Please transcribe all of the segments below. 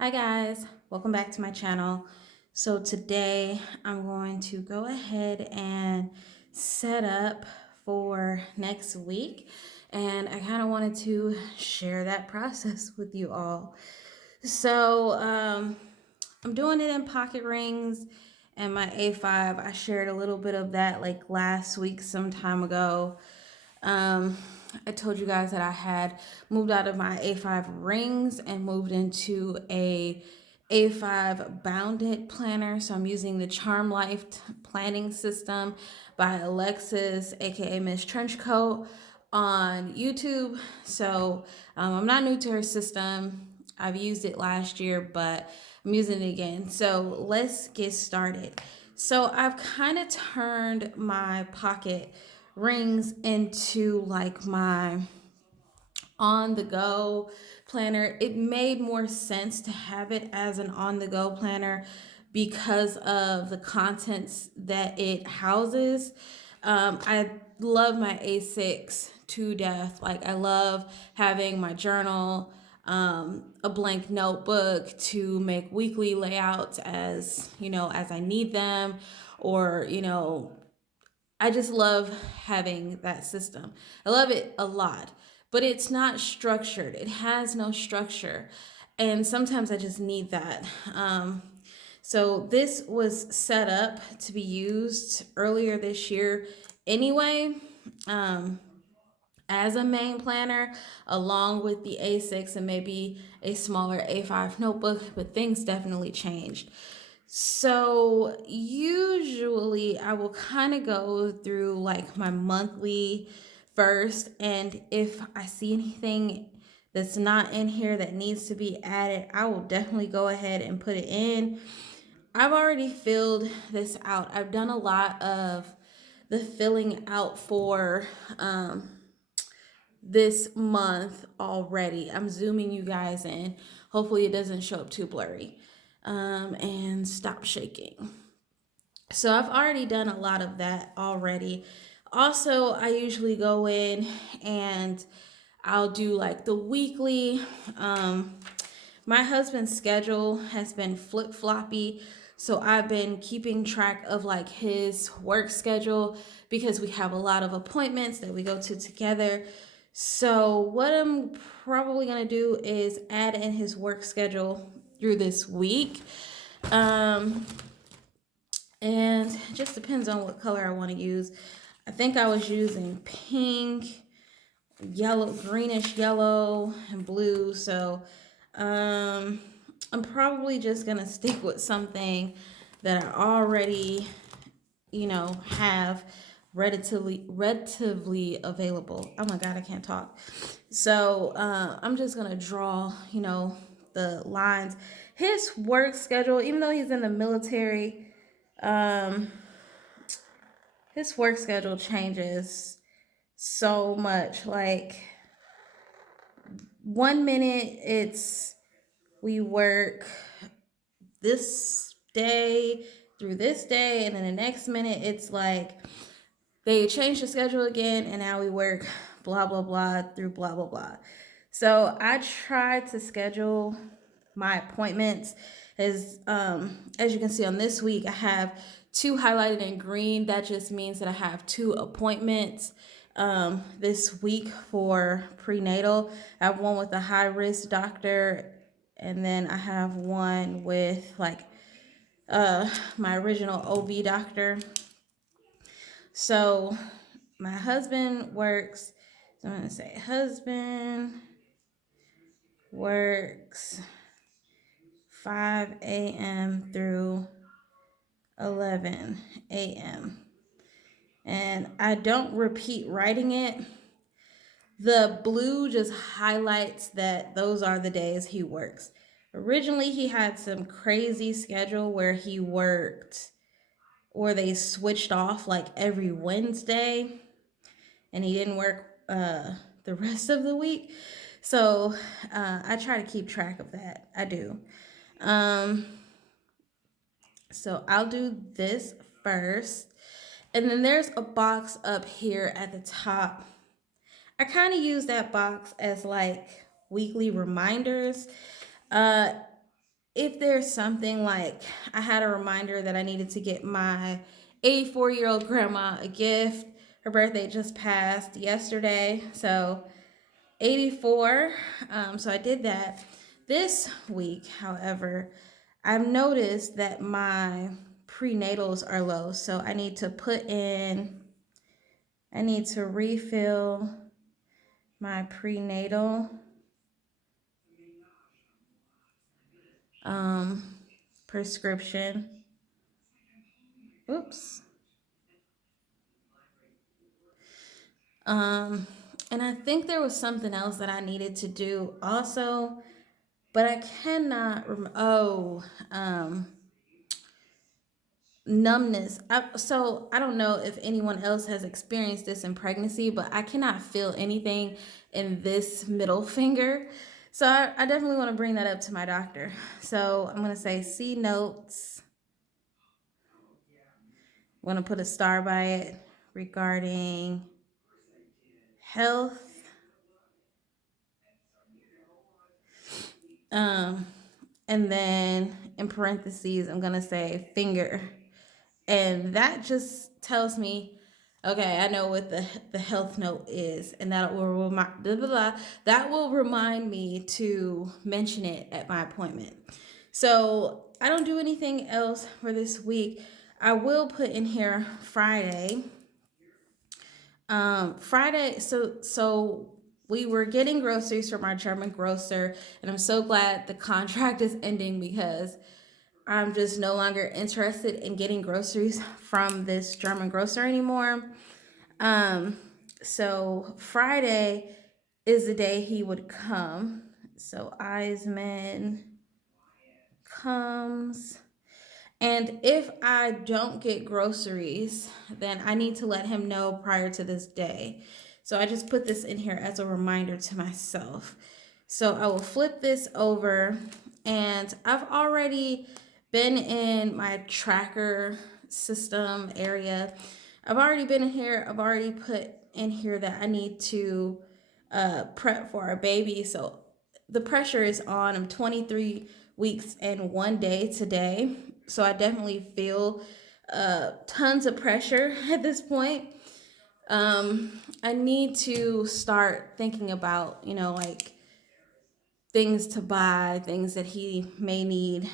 Hi guys, welcome back to my channel. So today I'm going to go ahead and set up for next week, and I kind of wanted to share that process with you all. So I'm doing it in pocket rings and my A5. I shared a little bit of that like last week some time ago. um, I told you guys that I had moved out of my A5 rings and moved into a A5 bounded planner. So I'm using the Charm Life planning system by Alexis, aka Miss Trenchcoat, on YouTube. So I'm not new to her system. I've used it last year, but I'm using it again. So let's get started. So I've kind of turned my pocket rings into like my on the go planner. It made more sense to have it as an on the go planner because of the contents that it houses. I love my A6 to death. Like, I love having my journal, a blank notebook to make weekly layouts as as I need them, or I just love having that system. I love it a lot, but it's not structured. It has no structure. And sometimes I just need that. So this was set up to be used earlier this year anyway, um, as a main planner, along with the A6 and maybe a smaller A5 notebook, but things definitely changed. So usually I will kind of go through like my monthly first, and if I see anything that's not in here that needs to be added, I will definitely go ahead and put it in. I've already filled this out. I've done a lot of the filling out for this month already. I'm zooming you guys in. Hopefully it doesn't show up too blurry. And stop shaking. So I've already done a lot of that already. Also, I usually go in and I'll do like the weekly. Um, my husband's schedule has been flip floppy. So I've been keeping track of like his work schedule because we have a lot of appointments that we go to together. So what I'm probably going to do is add in his work schedule through this week. Um, and it just depends on what color I want to use. I think I was using pink, yellow, greenish yellow, and blue. So I'm probably just gonna stick with something that I already, have relatively available. Oh my god, I can't talk. So I'm just gonna draw, the lines. His work schedule, even though he's in the military, um, his work schedule changes so much. Like, 1 minute it's we work this day through this day, and then the next minute it's like they change the schedule again, and now we work blah blah blah through blah blah blah. So I try to schedule my appointments as you can see on this week. I have two highlighted in green. That just means that I have two appointments this week for prenatal. I have one with a high risk doctor, and then I have one with like my original OB doctor. So my husband works. So I'm gonna say husband works 5 a.m. through 11 a.m. And I don't repeat writing it. The blue just highlights that those are the days he works. Originally, he had some crazy schedule where he worked, or they switched off like every Wednesday, and he didn't work the rest of the week. So I try to keep track of that. I do. Um, so I'll do this first. And then there's a box up here at the top. I kind of use that box as like weekly reminders. Uh, if there's something like I had a reminder that I needed to get my 84-year-old grandma a gift. Her birthday just passed yesterday, so 84. So I did that. This week, however, I've noticed that my prenatals are low, so I need to refill my prenatal um, prescription. Oops. Um, and I think there was something else that I needed to do also, but I cannot numbness. So I don't know if anyone else has experienced this in pregnancy, but I cannot feel anything in this middle finger. So I definitely want to bring that up to my doctor. So I'm going to say see notes. I'm going to put a star by it regarding health. Um, and then in parentheses, I'm going to say finger. And that just tells me, okay, I know what the health note is, and that will remind that will remind me to mention it at my appointment. So I don't do anything else for this week. I will put in here Friday. Friday. So we were getting groceries from our German grocer, and I'm so glad the contract is ending because I'm just no longer interested in getting groceries from this German grocer anymore. So Friday is the day he would come. So Eisman comes. And if I don't get groceries, then I need to let him know prior to this day. So I just put this in here as a reminder to myself. So I will flip this over, and I've already been in my tracker system area. I've already been in here. I've already put in here that I need to prep for our baby. So the pressure is on. I'm 23 weeks and 1 day today. So I definitely feel tons of pressure at this point. I need to start thinking about, like things to buy, things that he may need.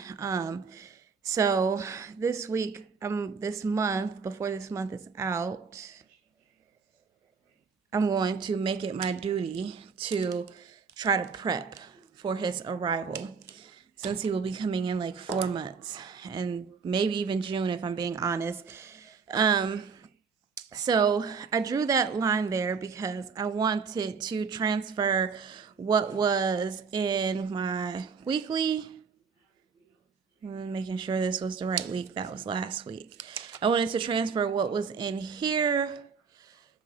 So this week, this month, before this month is out, I'm going to make it my duty to try to prep for his arrival, since he will be coming in like 4 months and maybe even June, if I'm being honest. So I drew that line there because I wanted to transfer what was in my weekly, making sure this was the right week. That was last week. I wanted to transfer what was in here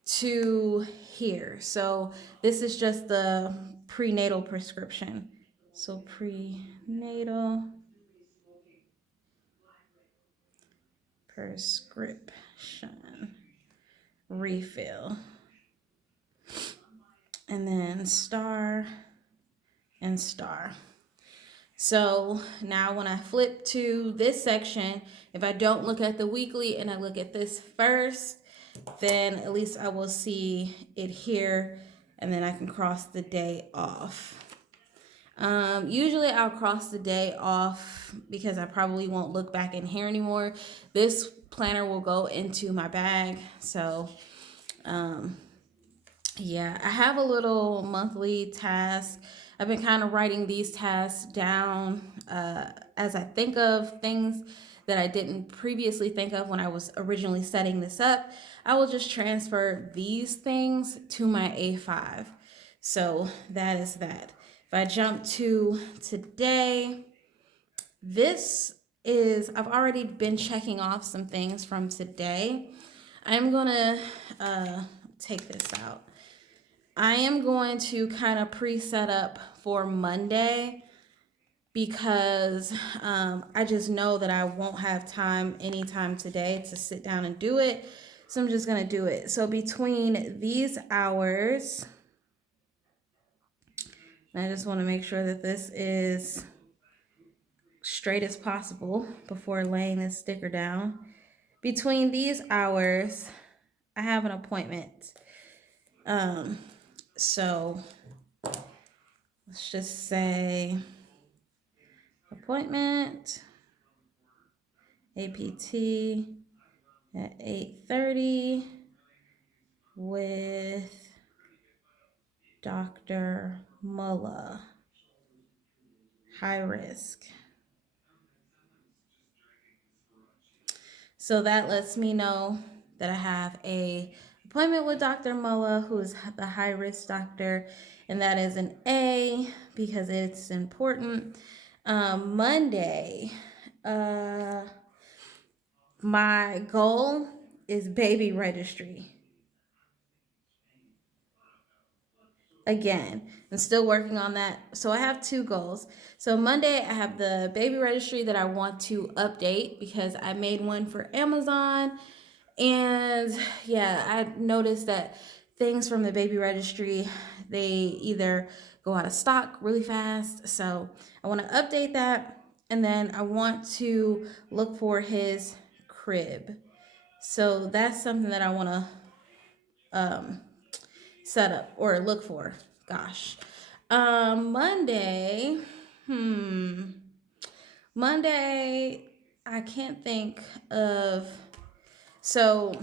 to here. So this is just the prenatal prescription. So prenatal prescription refill. And then star and star. So now when I flip to this section, if I don't look at the weekly and I look at this first, then at least I will see it here, and then I can cross the day off. Usually I'll cross the day off because I probably won't look back in here anymore. This planner will go into my bag. So, yeah, I have a little monthly task. I've been kind of writing these tasks down as I think of things that I didn't previously think of when I was originally setting this up. I will just transfer these things to my A5. So that is that. If I jump to today, I've already been checking off some things from today. I'm going to take this out. I am going to kind of pre-set up for Monday because I just know that I won't have time anytime today to sit down and do it. So I'm just going to do it. So between these hours, I just want to make sure that this is straight as possible before laying this sticker down. Between these hours, I have an appointment. So let's just say appointment, APT at 8:30 with Dr. Mullah, high risk. So that lets me know that I have a appointment with Dr. Mullah, who is the high risk doctor, and that is an A because it's important. Monday, my goal is baby registry. Again, I'm still working on that. So I have two goals. So Monday, I have the baby registry that I want to update because I made one for Amazon. And yeah, I noticed that things from the baby registry, they either go out of stock really fast. So I want to update that. And then I want to look for his crib. So that's something that I want to set up or look for. Gosh. Monday, Monday, I can't think of. So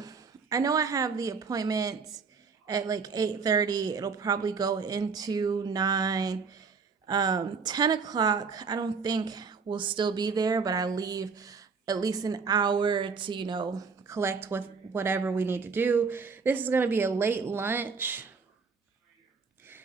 I know I have the appointment at like 8:30. It'll probably go into 9. 10 o'clock, I don't think we'll still be there, but I leave at least an hour to, collect whatever we need to do. This is going to be a late lunch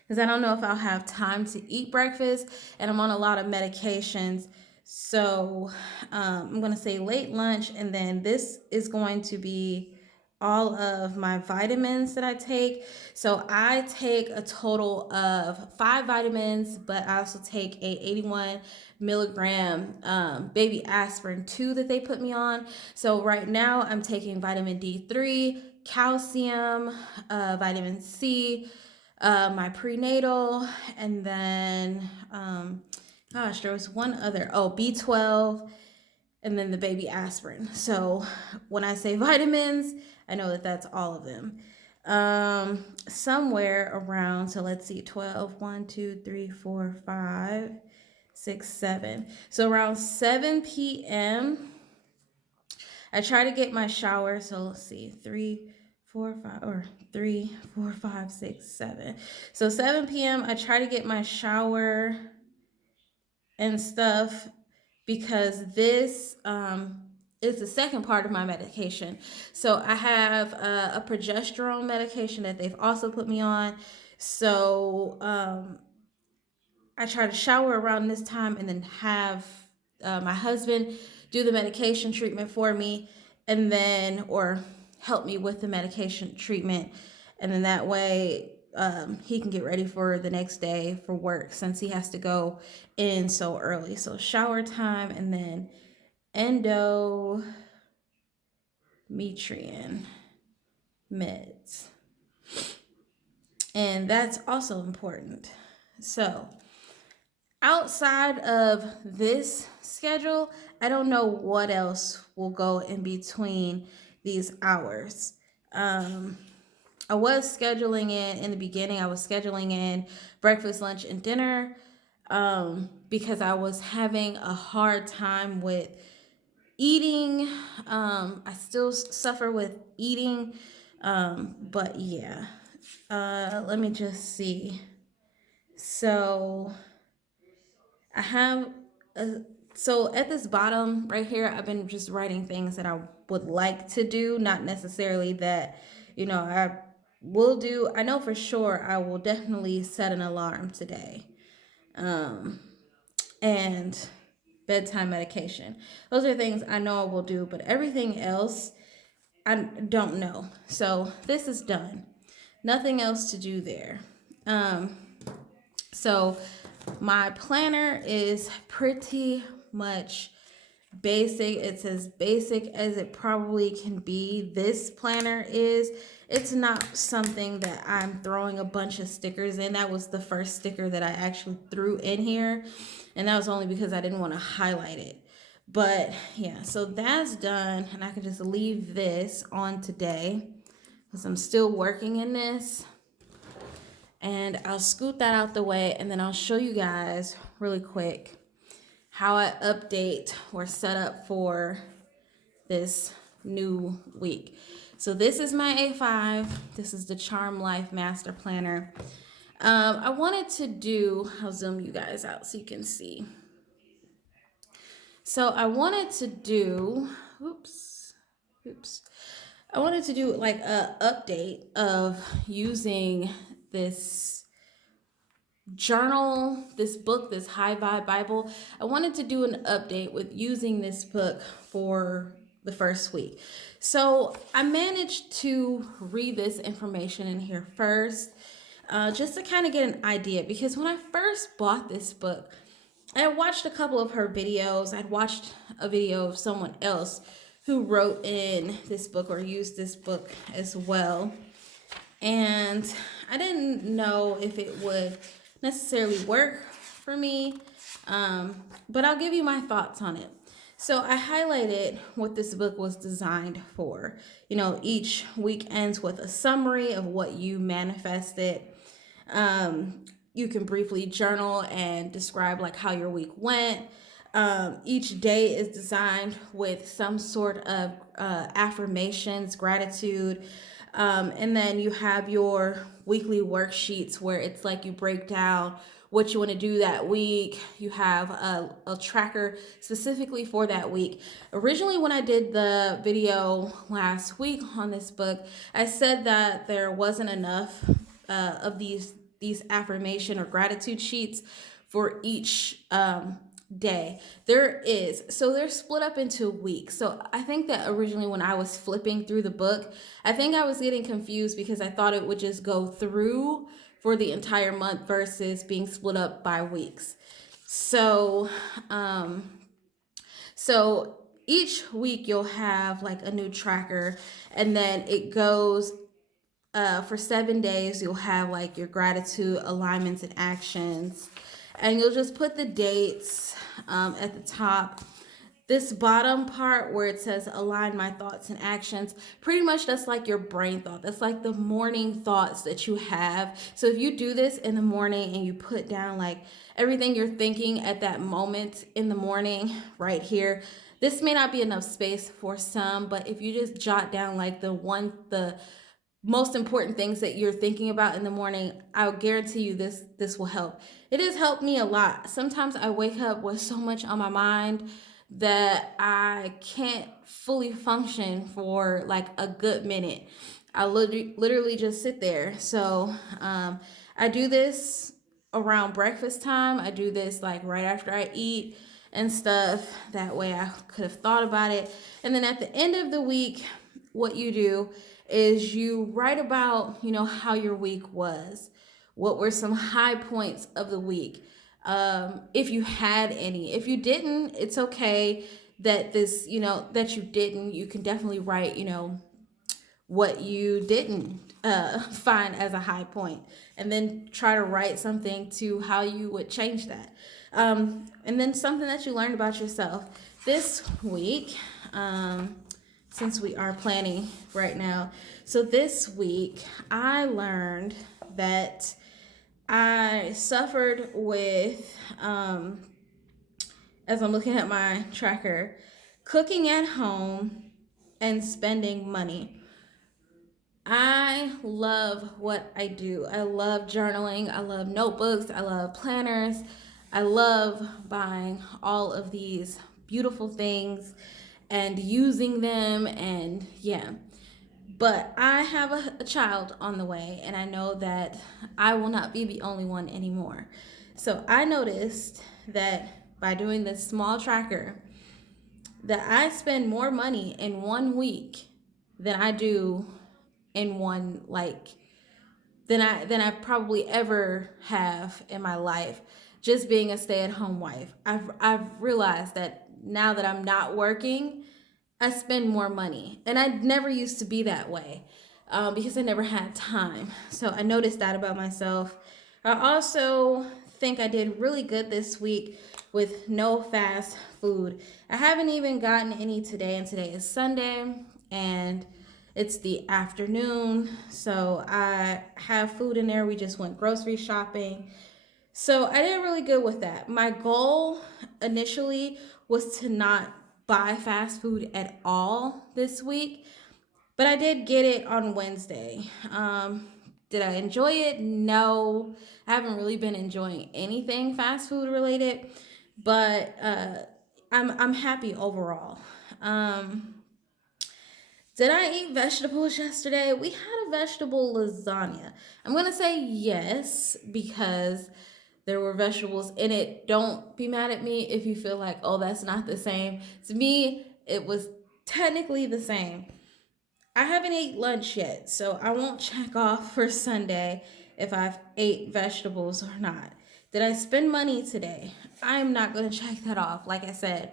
because I don't know if I'll have time to eat breakfast, and I'm on a lot of medications. So I'm going to say late lunch, and then this is going to be all of my vitamins that I take. So I take a total of 5 vitamins, but I also take a 81 milligram baby aspirin 2 that they put me on. So right now I'm taking vitamin D3, calcium, vitamin C, my prenatal, and then there was one other, B12, and then the baby aspirin. So when I say vitamins, I know that that's all of them. Somewhere around, so let's see, 12, 1, 2, 3, 4, 5, 6, 7. So around 7 p.m., I try to get my shower. So let's see, 3, 4, 5, or 3, 4, 5, 6, 7. So 7 p.m., I try to get my shower and stuff because this is the second part of my medication. So I have a progesterone medication that they've also put me on. So I try to shower around this time and then have my husband do the medication treatment for me, and then, or help me with the medication treatment. And then that way he can get ready for the next day for work since he has to go in so early. So shower time, and then endometrium meds. And that's also important. So outside of this schedule, I don't know what else will go in between these hours. I was scheduling in the beginning, I was scheduling in breakfast, lunch, and dinner because I was having a hard time with eating. I still suffer with eating, but yeah. Let me just see. So I have so at this bottom right here, I've been just writing things that I would like to do, not necessarily that, I will do. I know for sure I will definitely set an alarm today. And bedtime medication. Those are things I know I will do, but everything else, I don't know. So this is done. Nothing else to do there. So my planner is pretty much basic. It's as basic as it probably can be. This planner is. It's not something that I'm throwing a bunch of stickers in. That was the first sticker that I actually threw in here. And that was only because I didn't want to highlight it. But yeah, so that's done. And I can just leave this on today because I'm still working in this. And I'll scoot that out the way, and then I'll show you guys really quick how I update or set up for this new week. So this is my A5. This is the Charm Life Master Planner. I wanted to do, I'll zoom you guys out so you can see. So I wanted to do, I wanted to do like a update of using this journal, this book, this High Vibe Bible. I wanted to do an update with using this book for the first week. So I managed to read this information in here first, just to kind of get an idea, because when I first bought this book, I had watched a couple of her videos. I'd watched a video of someone else who wrote in this book or used this book as well. And I didn't know if it would necessarily work for me, but I'll give you my thoughts on it. So I highlighted what this book was designed for. You know, each week ends with a summary of what you manifested. You can briefly journal and describe like how your week went. Each day is designed with some sort of affirmations, gratitude, and then you have your weekly worksheets where it's like you break down what you want to do that week. You have a tracker specifically for that week. Originally, when I did the video last week on this book, I said that there wasn't enough of these affirmation or gratitude sheets for each day. There is. So they're split up into weeks. So I think that originally when I was flipping through the book, I think I was getting confused because I thought it would just go through for the entire month versus being split up by weeks. So each week you'll have like a new tracker, and then it goes for 7 days. You'll have like your gratitude, alignments, and actions, and you'll just put the dates at the top. This bottom part where it says align my thoughts and actions, pretty much that's like your brain thought. That's like the morning thoughts that you have. So if you do this in the morning and you put down like everything you're thinking at that moment in the morning right here, this may not be enough space for some, but if you just jot down like the most important things that you're thinking about in the morning, I'll guarantee you this will help. It has helped me a lot. Sometimes I wake up with so much on my mind that I can't fully function for like a good minute. I literally just sit there. So I do this around breakfast time. I do this like right after I eat and stuff. That way I could have thought about it. And then at the end of the week, what you do is you write about, you know, how your week was. What were some high points of the week? If you had any. If you didn't, it's okay that that you didn't. You can definitely write, what you didn't find as a high point, and then try to write something to how you would change that. And then something that you learned about yourself this week, since we are planning right now. So this week, I learned that I suffered with, as I'm looking at my tracker, cooking at home and spending money. I love what I do. I love journaling. I love notebooks. I love planners. I love buying all of these beautiful things and using them, and yeah. But I have a child on the way, and I know that I will not be the only one anymore. So I noticed that by doing this small tracker, that I spend more money in 1 week than I do in than I probably ever have in my life, just being a stay-at-home wife. I've realized that now that I'm not working, I spend more money. And I never used to be that way because I never had time. So I noticed that about myself. I also think I did really good this week with no fast food. I haven't even gotten any today, and today is Sunday, and it's the afternoon. So I have food in there. We just went grocery shopping. So I did really good with that. My goal initially was to not buy fast food at all this week, but I did get it on Wednesday. Did I enjoy it? No, I haven't really been enjoying anything fast food related, but I'm happy overall. Um, did I eat vegetables yesterday? We had a vegetable lasagna. I'm gonna say yes because there were vegetables in it. Don't be mad at me if you feel like, oh, that's not the same. To me, it was technically the same. I haven't ate lunch yet, so I won't check off for Sunday if I've ate vegetables or not. Did I spend money today? I'm not going to check that off. Like I said,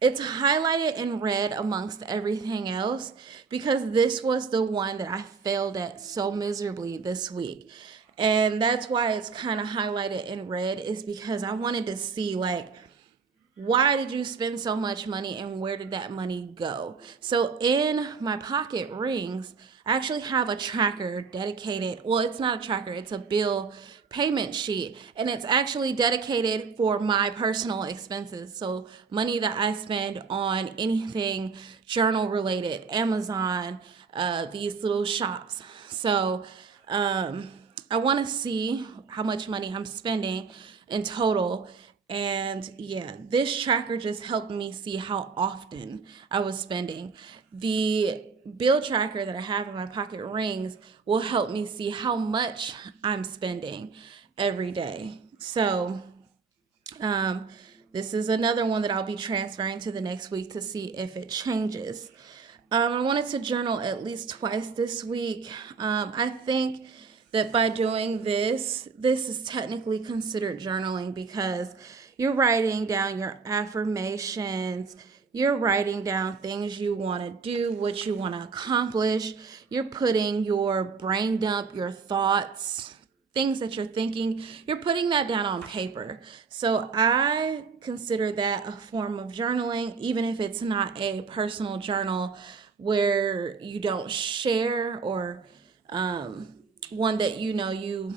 it's highlighted in red amongst everything else because this was the one that I failed at so miserably this week. And that's why it's kind of highlighted in red, is because I wanted to see, like, why did you spend so much money and where did that money go? So in my pocket rings, I actually have a tracker dedicated. Well, it's not a tracker, it's a bill payment sheet, and it's actually dedicated for my personal expenses. So money that I spend on anything journal related, Amazon, these little shops. So I want to see how much money I'm spending in total. And yeah, this tracker just helped me see how often I was spending. The bill tracker that I have in my pocket rings will help me see how much I'm spending every day. So, um, this is another one that I'll be transferring to the next week to see if it changes. I wanted to journal at least twice this week. I think that by doing this is technically considered journaling because you're writing down your affirmations, you're writing down things you want to do, what you want to accomplish, you're putting your brain dump, your thoughts, things that you're thinking, you're putting that down on paper. So I consider that a form of journaling, even if it's not a personal journal where you don't share, or one that you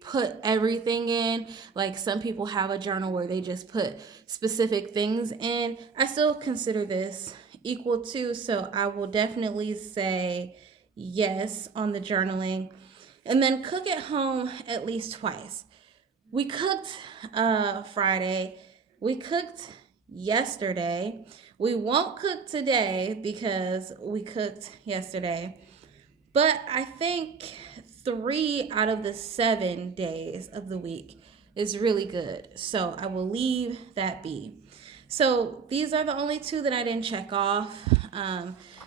put everything in. Like some people have a journal where they just put specific things in. I still consider this equal to, so I will definitely say yes on the journaling. And then cook at home at least twice. We cooked Friday. We cooked yesterday. We won't cook today because we cooked yesterday. But I think 3 out of the 7 days of the week is really good. So I will leave that be. So these are the only two that I didn't check off.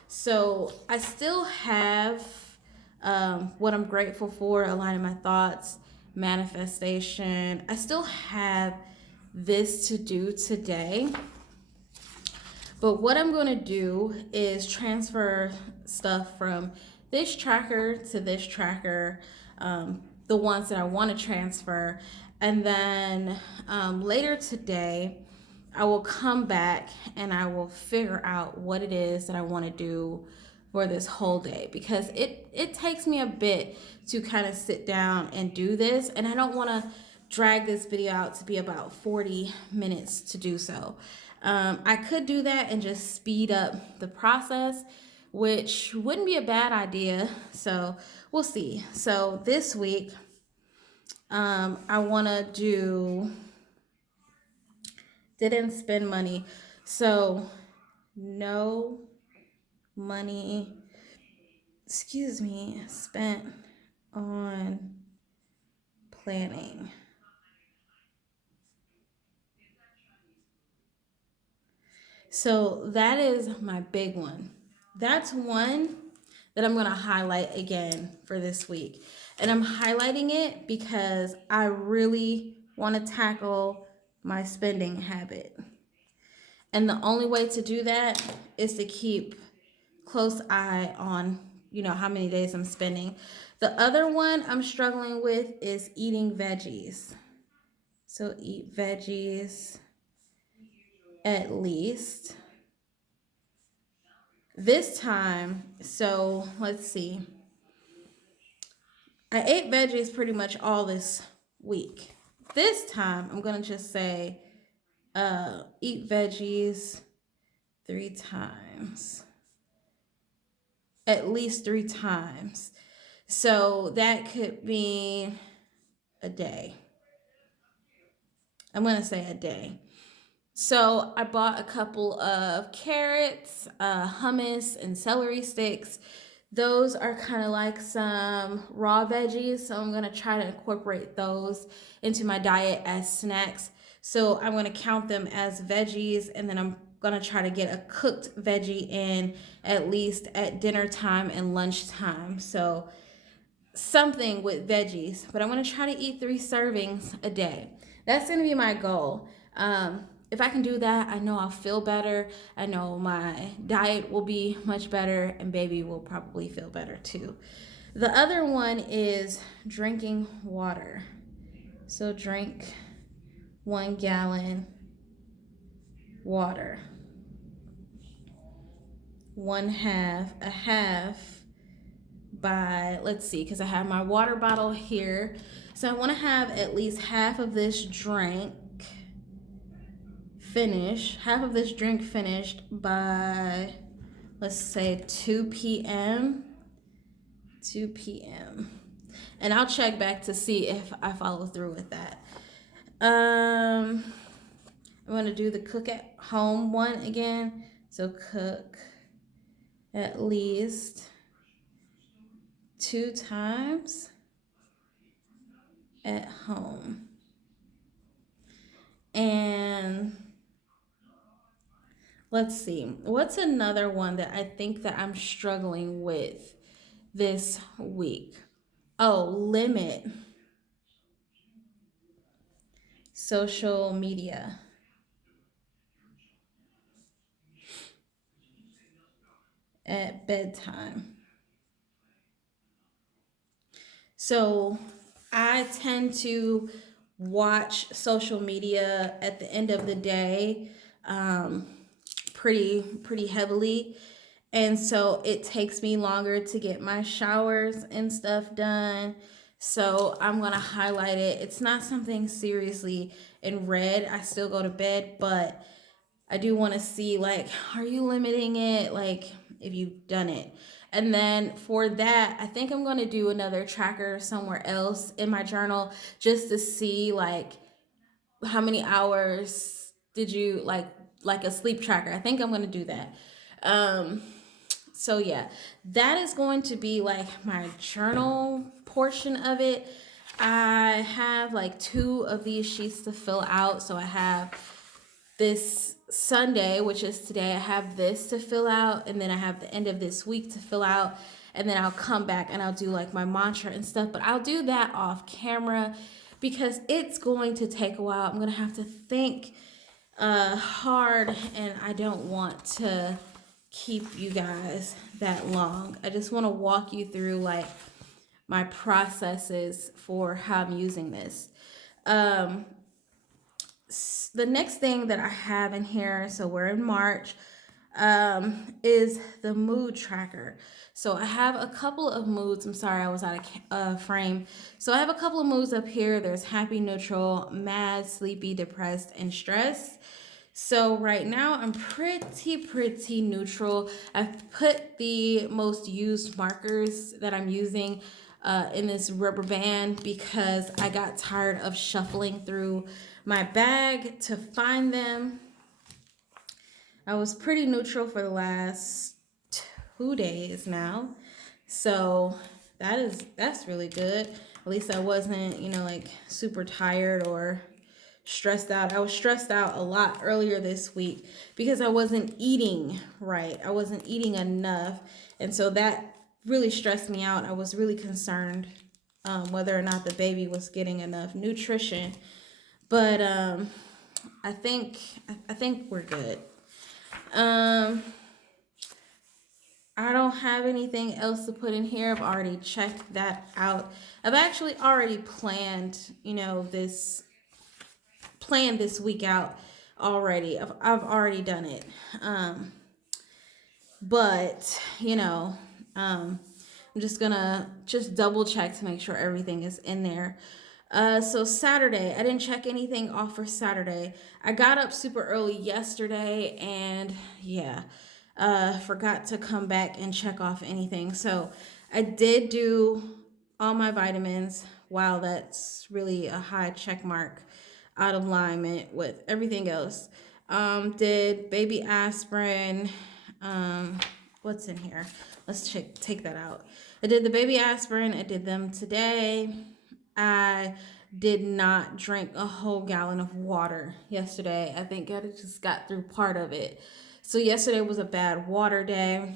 So I still have what I'm grateful for, aligning my thoughts, manifestation. I still have this to do today. But what I'm going to do is transfer stuff from this tracker to this tracker, the ones that I want to transfer. And then later today, I will come back and I will figure out what it is that I want to do for this whole day, because it takes me a bit to kind of sit down and do this, and I don't want to drag this video out to be about 40 minutes to do so. I could do that and just speed up the process, which wouldn't be a bad idea. So we'll see. So this week, I want to do didn't spend money. So no money, spent on planning. So that is my big one. That's one that I'm going to highlight again for this week. And I'm highlighting it because I really want to tackle my spending habit. And the only way to do that is to keep close eye on, how many days I'm spending. The other one I'm struggling with is eating veggies. So eat veggies. at least. This time, so let's see. I ate veggies pretty much all this week. This time, I'm going to just say eat veggies 3 times. At least 3 times. So that could be a day. I'm going to say a day. So I bought a couple of carrots, hummus, and celery sticks. Those are kind of like some raw veggies. So I'm going to try to incorporate those into my diet as snacks. So I'm going to count them as veggies, and then I'm going to try to get a cooked veggie in at least at dinner time and lunchtime. So something with veggies, but I'm going to try to eat 3 servings a day. That's going to be my goal. If I can do that, I know I'll feel better. I know my diet will be much better, and baby will probably feel better too. The other one is drinking water. So drink 1 gallon water. A half by, let's see, because I have my water bottle here. So I want to have at least half of this drink finished by, let's say 2 p.m. 2 p.m. And I'll check back to see if I follow through with that. I'm going to do the cook at home one again. So cook at least 2 times at home. And let's see, what's another one that I think that I'm struggling with this week? Oh, limit social media at bedtime. So I tend to watch social media at the end of the day pretty heavily. And so it takes me longer to get my showers and stuff done. So I'm going to highlight it. It's not something seriously in red. I still go to bed, but I do want to see, like, are you limiting it? Like, if you've done it. And then for that, I think I'm going to do another tracker somewhere else in my journal just to see, like, how many hours did you, like a sleep tracker. I think I'm going to do that. So yeah, that is going to be like my journal portion of it. I have like 2 of these sheets to fill out. So I have this Sunday, which is today, I have this to fill out, and then I have the end of this week to fill out, and then I'll come back and I'll do like my mantra and stuff, but I'll do that off camera because it's going to take a while. I'm going to have to think hard, and I don't want to keep you guys that long. I just want to walk you through like my processes for how I'm using this. The next thing that I have in here, so we're in March, is the mood tracker. So I have a couple of moods. I'm sorry, I was out of frame. So I have a couple of moods up here. There's happy, neutral, mad, sleepy, depressed, and stressed. So right now I'm pretty neutral. I've put the most used markers that I'm using in this rubber band because I got tired of shuffling through my bag to find them. I was pretty neutral for the last 2 days now. So that's really good. At least I wasn't, like super tired or stressed out. I was stressed out a lot earlier this week because I wasn't eating right. I wasn't eating enough. And so that really stressed me out. I was really concerned whether or not the baby was getting enough nutrition. But I think we're good. I don't have anything else to put in here. I've already checked that out. I've actually already planned, this week out already. I've already done it. Um, but I'm just gonna just double check to make sure everything is in there. So Saturday, I didn't check anything off for Saturday. I got up super early yesterday and yeah, forgot to come back and check off anything. So I did do all my vitamins. Wow, that's really a high check mark, out of alignment with everything else. Did baby aspirin. Um, what's in here? Let's take that out. I did the baby aspirin. I did them today. I did not drink a whole gallon of water yesterday. I think I just got through part of it. So yesterday was a bad water day.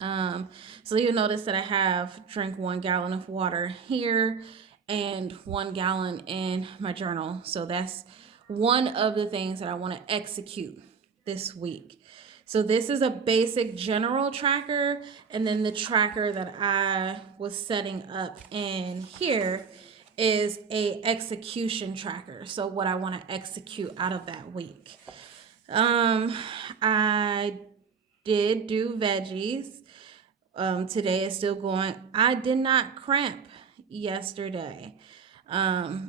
Um, so you'll notice that I have drank 1 gallon of water here and 1 gallon in my journal. So that's one of the things that I want to execute this week. So this is a basic general tracker, and then the tracker that I was setting up in here is a execution tracker. So what I want to execute out of that week. I did do veggies. Today is still going. I did not cramp yesterday.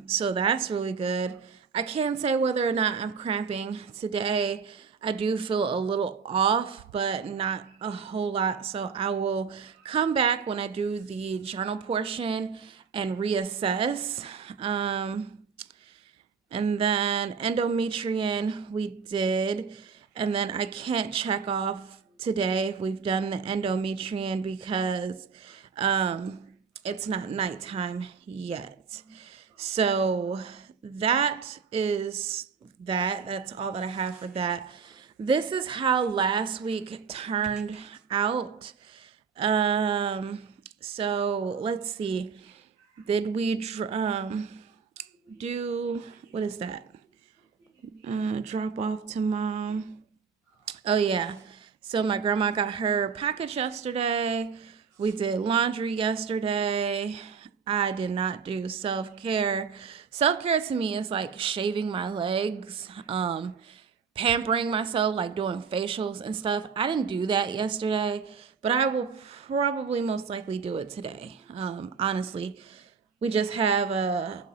So that's really good. I can't say whether or not I'm cramping today. I do feel a little off, but not a whole lot. So I will come back when I do the journal portion and reassess. And then endometrium we did. And then I can't check off today if we've done the endometrium because um, it's not nighttime yet. So that is that. That's all that I have for that. This is how last week turned out. So let's see. Did we do, what is that? Drop off to mom. Oh yeah. So my grandma got her package yesterday. We did laundry yesterday. I did not do self-care. Self-care to me is like shaving my legs, pampering myself, like doing facials and stuff. I didn't do that yesterday, but I will probably most likely do it today. Honestly, we just have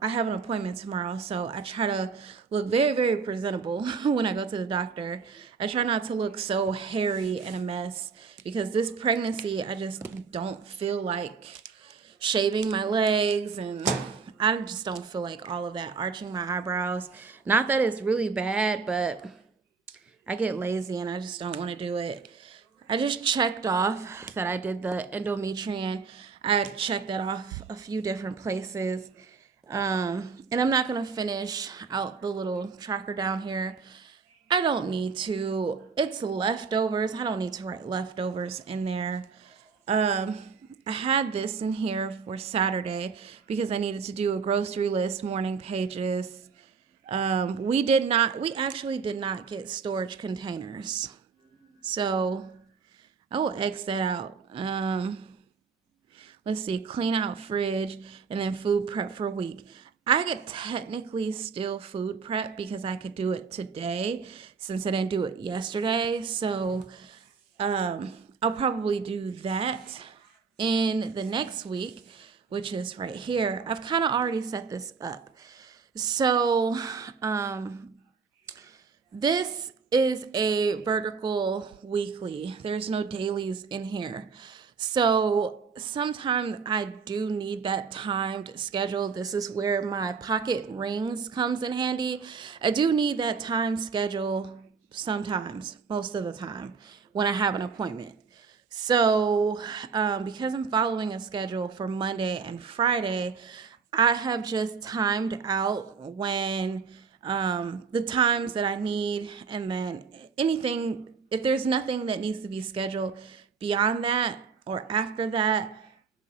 I have an appointment tomorrow, so I try to look very, very presentable when I go to the doctor. I try not to look so hairy and a mess because this pregnancy, I just don't feel like shaving my legs, and I just don't feel like all of that, arching my eyebrows. Not that it's really bad, but I get lazy and I just don't want to do it. I just checked off that I did the endometrium. I checked that off a few different places. And I'm not going to finish out the little tracker down here. I don't need to. It's leftovers. I don't need to write leftovers in there. Um, I had this in here for Saturday because I needed to do a grocery list, morning pages. We actually did not get storage containers. So I will X that out. Let's see, clean out fridge and then food prep for a week. I could technically still food prep because I could do it today since I didn't do it yesterday. So I'll probably do that in the next week, which is right here. I've kind of already set this up. So this is a vertical weekly. There's no dailies in here. So sometimes I do need that timed schedule. This is where my pocket rings comes in handy. I do need that time schedule sometimes, most of the time, when I have an appointment. So because I'm following a schedule for Monday and Friday, I have just timed out when the times that I need, and then anything, if there's nothing that needs to be scheduled beyond that or after that,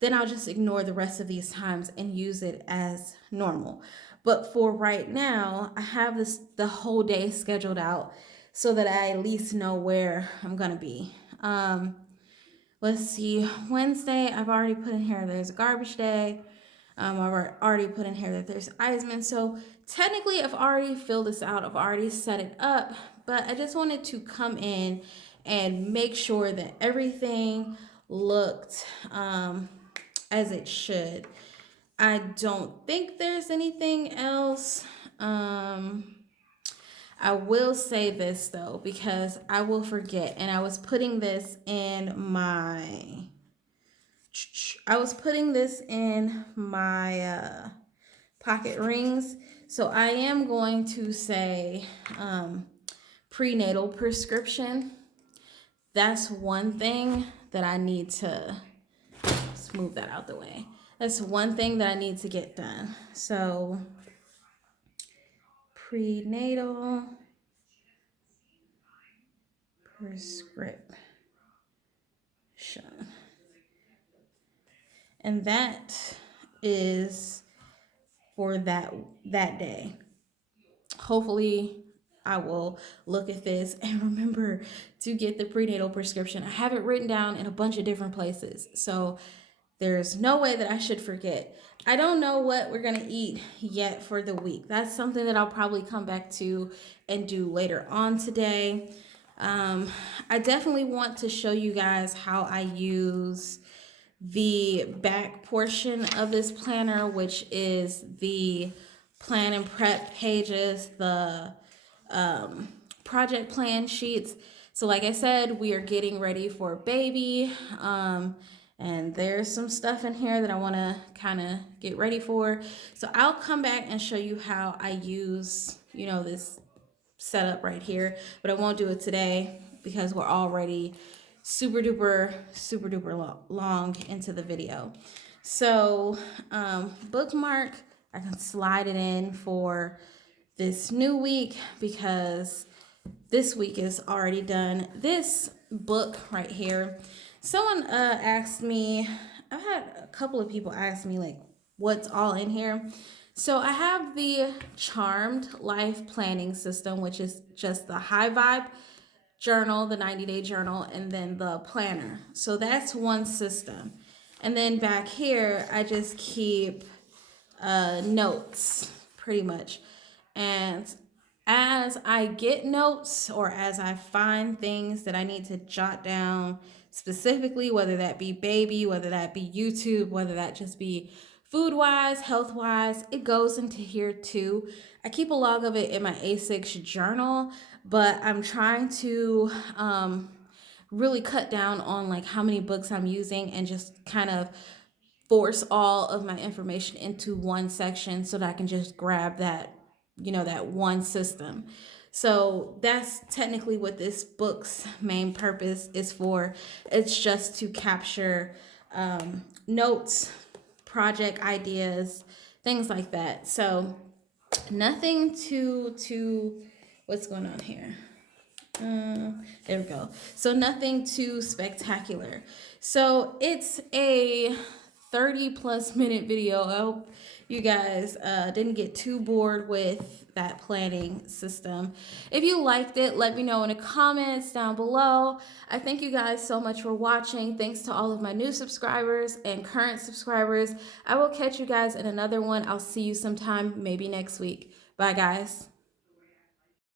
then I'll just ignore the rest of these times and use it as normal. But for right now, I have the whole day scheduled out so that I at least know where I'm gonna be. Let's see, Wednesday, I've already put in here, there's a garbage day. I've already put in here that there's Eisman. So technically I've already filled this out. I've already set it up, but I just wanted to come in and make sure that everything looked as it should. I don't think there's anything else. I will say this though, because I will forget, and I was putting this in my pocket rings. So I am going to say prenatal prescription. That's one thing that I need to move that out the way. That's one thing that I need to get done. So prenatal prescription. And that is for that day. Hopefully I will look at this and remember to get the prenatal prescription. I have it written down in a bunch of different places, so there's no way that I should forget. I don't know what we're gonna eat yet for the week. That's something that I'll probably come back to and do later on today. I definitely want to show you guys how I use the back portion of this planner, which is the plan and prep pages, the project plan sheets. So like I said, we are getting ready for baby. And there's some stuff in here that I want to kind of get ready for. So I'll come back and show you how I use, this setup right here, but I won't do it today because we're already super duper long into the video. So bookmark, I can slide it in for this new week because this week is already done. This book right here, someone asked me, I've had a couple of people ask me like what's all in here. So I have the Charmed Life Planning System, which is just the high vibe journal, the 90-day journal, and then the planner. So that's one system. And then back here, I just keep notes pretty much. And as I get notes or as I find things that I need to jot down specifically, whether that be baby, whether that be YouTube, whether that just be food wise, health wise, it goes into here too. I keep a log of it in my A6 journal, but I'm trying to really cut down on like how many books I'm using and just kind of force all of my information into one section so that I can just grab that, that one system. So that's technically what this book's main purpose is for. It's just to capture notes, project ideas, things like that. So nothing too what's going on here? There we go. So nothing too spectacular. So it's a 30+ minute video. I hope you guys didn't get too bored with that planning system. If you liked it, let me know in the comments down below. I thank you guys so much for watching. Thanks to all of my new subscribers and current subscribers. I will catch you guys in another one. I'll see you sometime, maybe next week. Bye, guys.